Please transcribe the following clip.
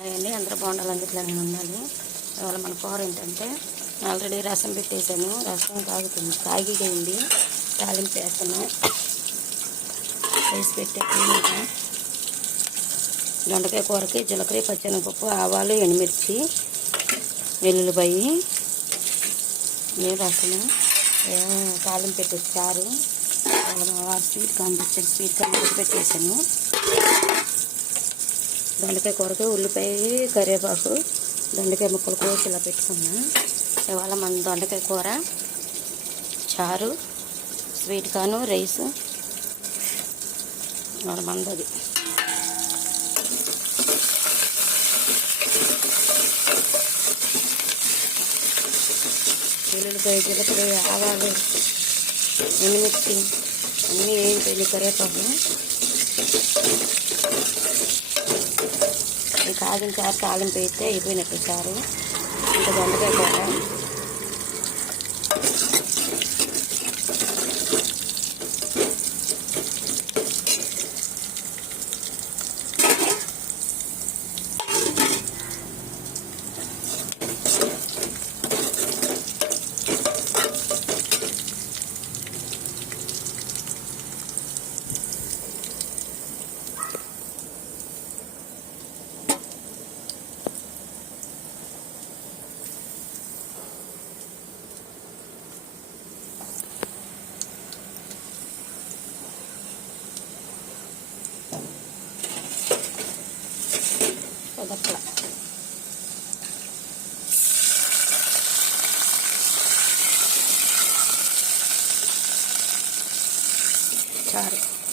అవన్నీ అందరూ బాగుండాలని చెప్పి నేను ఉండాలి. ఇవాళ మన కూర ఏంటంటే ఆల్రెడీ రసం పెట్టేసాను. రసం కాగిపోయింది. తాలింపు వేస్తాను. వేసి పెట్టేసి దొండకాయ కూరకి జీలకర్ర, పచ్చెనగపప్పు, ఆవాలు, ఎండుమిర్చి, వెల్లుల్లిపాయి, రసము, తాలింపు పెట్టేసి చారు. స్వీట్ కాంబినేషన్ స్వీట్ కాంబినేషన్ పెట్టేసాను. దొండకాయ కూరకి ఉల్లిపాయ, కరివేపాకు, దొండకాయ ముక్కలు కోసి ఇలా పెట్టుకున్నా. ఇవాళ మన దొండకాయ కూర, చారు, స్వీట్ కార్న్, రైస్ ఇవాళ మందది. వెల్లుల్లిపాయ, జీలకర్ర, ఆవాలు, ఎండుమిర్చి అన్నీ వేగిపోయింది. కరివేపాకు కాగిన చారు తాలింపు అయితే అయిపోయినట్టు చారు. ఇంకా దొండకాయ కూర పొదట్ల